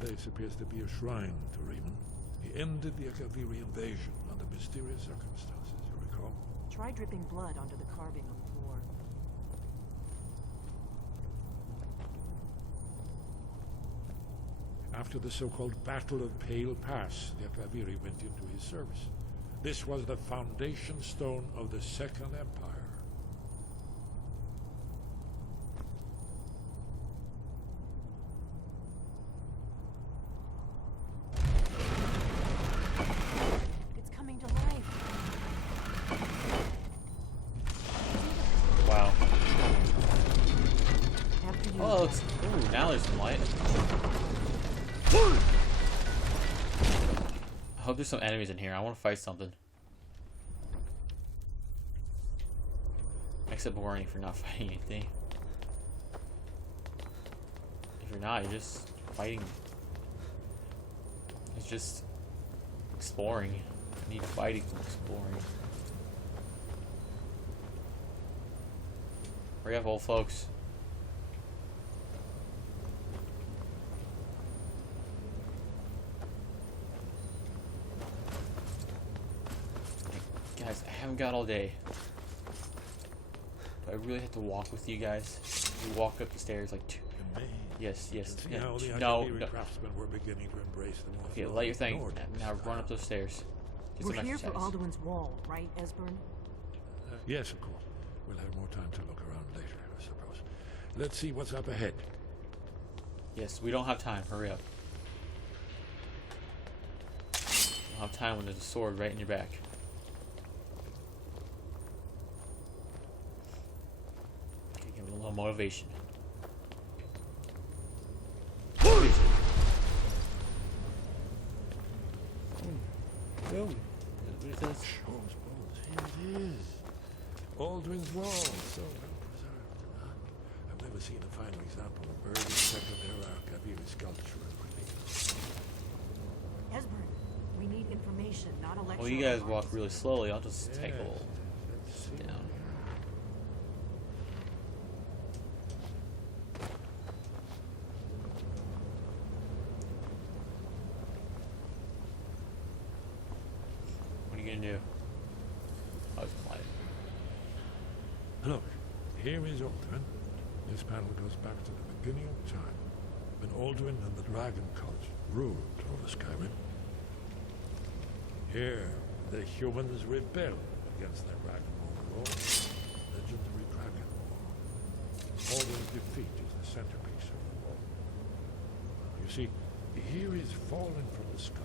This appears to be a shrine to Raymond. He ended the Akaviri invasion under mysterious circumstances, you recall? Try dripping blood onto the carving on the floor. After the so-called Battle of Pale Pass, the Akaviri went into his service. This was the foundation stone of the Second Empire. It's coming to life. Wow. After you Oh, it's... Ooh, now there's some light. I hope there's some enemies in here. I want to fight something. Except boring if you're not fighting anything. If you're not, you're just fighting. It's just exploring. You need fighting from exploring. Hurry up, old folks. Guys, I haven't got all day. Do I really have to walk with you guys? You walk up the stairs like two. Yes. See how the No. craftsmen were beginning to embrace the more Okay, light your thing. Now run up those stairs. Get We're some here for exercise. Alduin's wall, right, Esbern? Yes, of course. We'll have more time to look around later, I suppose. Let's see what's up ahead. Yes, we don't have time. Hurry up. We don't have time when there's a sword right in your back. Okay, give me a little motivation. Go. What is this? Shaw's bones. Here it is. Alduin's wall. So well preserved. Huh? I've never seen a finer example of early second-era Akaviri sculpture and relief. Esbern, we need information, not a lecture. Well, you guys walk really slowly. I'll just take a little Let's see. down. What are you gonna do? Oh, it's quiet. Look, here is Alduin. This panel goes back to the beginning of time, when Alduin and the Dragon Cult ruled over Skyrim. Here, the humans rebelled against their dragon overlord, legendary Dragon War. Alduin's defeat is the centerpiece of the war. You see, here is fallen from the sky.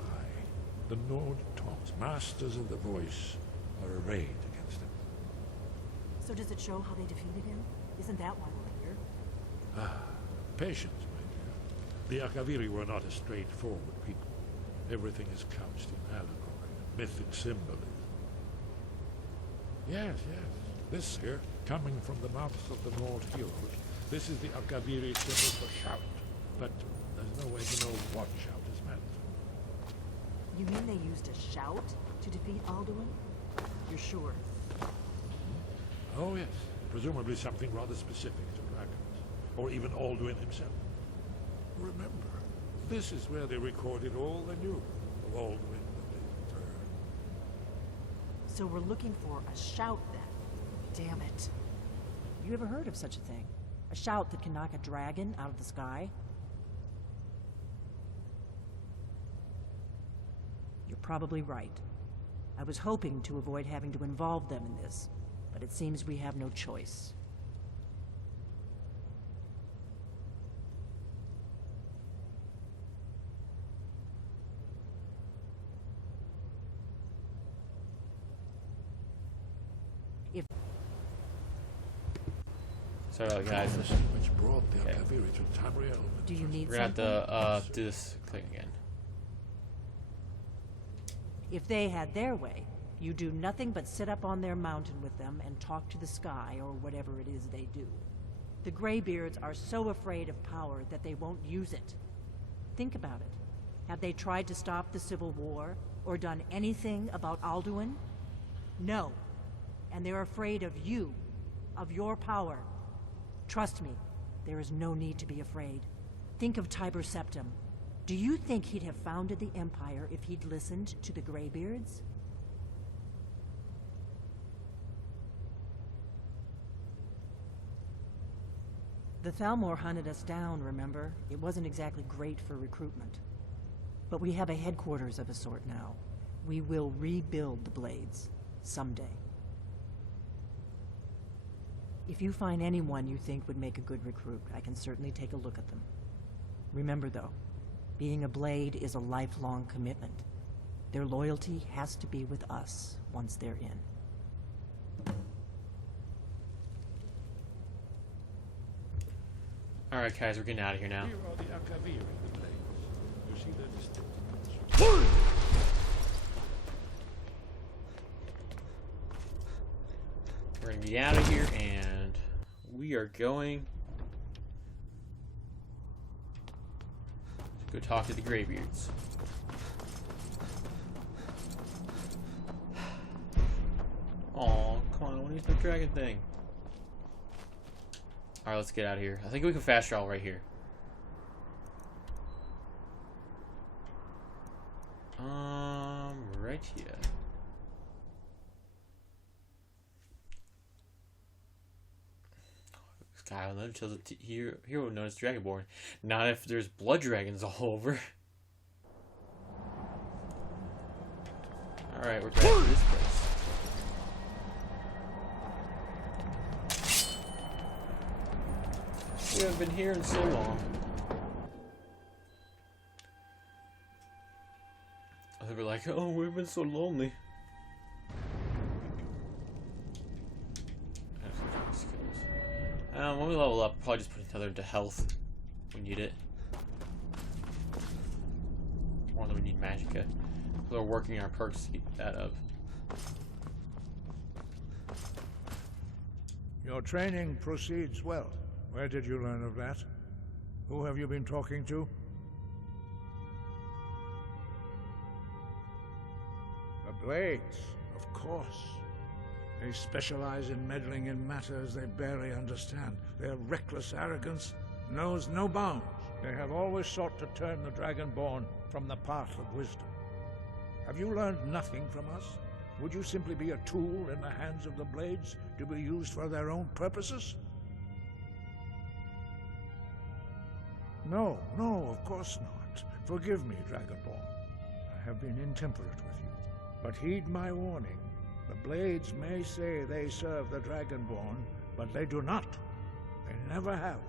The Nord Toms, masters of the voice, are arrayed against him. So does it show how they defeated him? Isn't that why we're here? Patience, my dear. The Akaviri were not a straightforward people. Everything is couched in allegory, mythic symbolism. Yes. This here, coming from the mouths of the Nord heroes, this is the Akaviri symbol for shout. But there's no way to know what shout is meant. You mean they used a shout to defeat Alduin? You're sure? Oh, yes. Presumably something rather specific to dragons. Or even Alduin himself. Remember, this is where they recorded all they knew of Alduin and his return. So we're looking for a shout then. Damn it. You ever heard of such a thing? A shout that can knock a dragon out of the sky? You're probably right. I was hoping to avoid having to involve them in this, but it seems we have no choice. If Sorry, guys. Which brought the Okay. Akaviri to Tamriel. do you need We're gonna something? have to do this thing again. If they had their way, you do nothing but sit up on their mountain with them and talk to the sky or whatever it is they do. The Greybeards are so afraid of power that they won't use it. Think about it. Have they tried to stop the Civil War or done anything about Alduin? No. And they're afraid of you, of your power. Trust me, there is no need to be afraid. Think of Tiber Septim. Do you think he'd have founded the Empire if he'd listened to the Greybeards? The Thalmor hunted us down, remember? It wasn't exactly great for recruitment. But we have a headquarters of a sort now. We will rebuild the Blades. Someday. If you find anyone you think would make a good recruit, I can certainly take a look at them. Remember though, being a Blade is a lifelong commitment. Their loyalty has to be with us once they're in. Alright guys, we're getting out of here now. Here are the Akavir in the Blades. You see their distinct. We're gonna get out of here, and we are going to go talk to the Greybeards. Aw, come on, I want to use the dragon thing. Alright, let's get out of here. I think we can fast travel right here. Right here. Skyrim never tells a hero known as Dragonborn. Not if there's blood dragons all over. Alright, we're back to this place. We haven't been here in so long. They were like, oh, we've been so lonely. When we level up, probably just put another into health. We need it. More than we need magicka. We're working our perks to get that up. Your training proceeds well. Where did you learn of that? Who have you been talking to? The Blades, of course. They specialize in meddling in matters they barely understand. Their reckless arrogance knows no bounds. They have always sought to turn the Dragonborn from the path of wisdom. Have you learned nothing from us? Would you simply be a tool in the hands of the Blades to be used for their own purposes? No, of course not. Forgive me, Dragonborn. I have been intemperate with you. But heed my warning. The Blades may say they serve the Dragonborn, but they do not. They never have.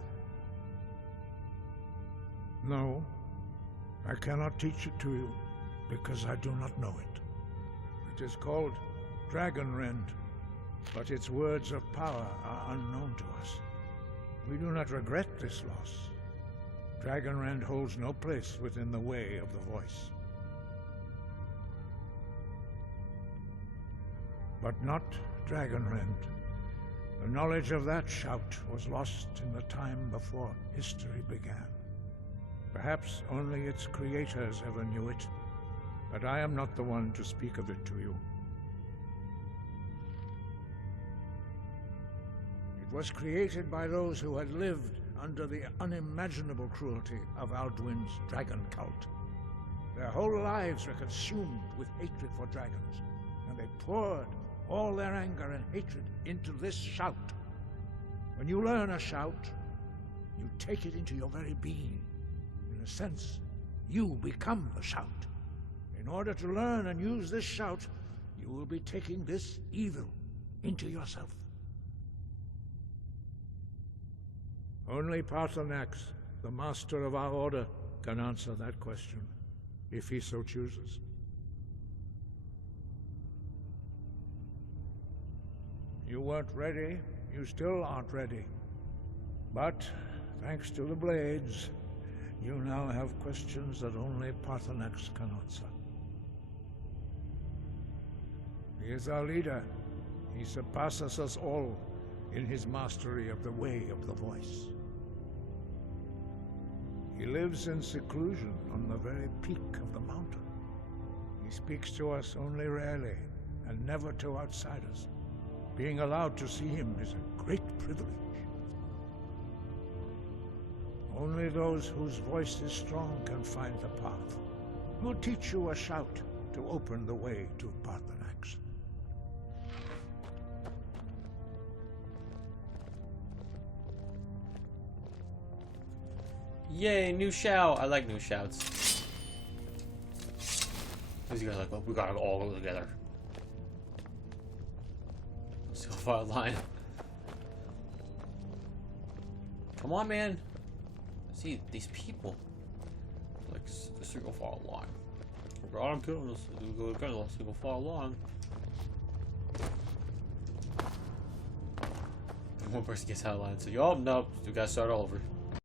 No, I cannot teach it to you, because I do not know it. It is called Dragonrend, but its words of power are unknown to us. We do not regret this loss. Dragonrend holds no place within the way of the voice. But not Dragonrend. The knowledge of that shout was lost in the time before history began. Perhaps only its creators ever knew it, but I am not the one to speak of it to you. It was created by those who had lived under the unimaginable cruelty of Alduin's dragon cult. Their whole lives were consumed with hatred for dragons, and they poured all their anger and hatred into this shout. When you learn a shout, you take it into your very being. In a sense, you become the shout. In order to learn and use this shout, you will be taking this evil into yourself. Only Paarthurnax, the master of our order, can answer that question, if he so chooses. You weren't ready, you still aren't ready. But, thanks to the Blades, you now have questions that only Paarthurnax can answer. He is our leader. He surpasses us all in his mastery of the way of the voice. He lives in seclusion on the very peak of the mountain. He speaks to us only rarely, and never to outsiders. Being allowed to see him is a great privilege. Only those whose voice is strong can find the path. We'll teach you a shout to open the way to Paarthurnax. Yay, new shout! I like new shouts. These guys are like, oh, we gotta all go together. Let's go far line. Come on, man. See, these people. Like, let's go far along. God, I'm killing us. Let's go far along. One person gets out of line, so, yo, nope, we gotta start all over.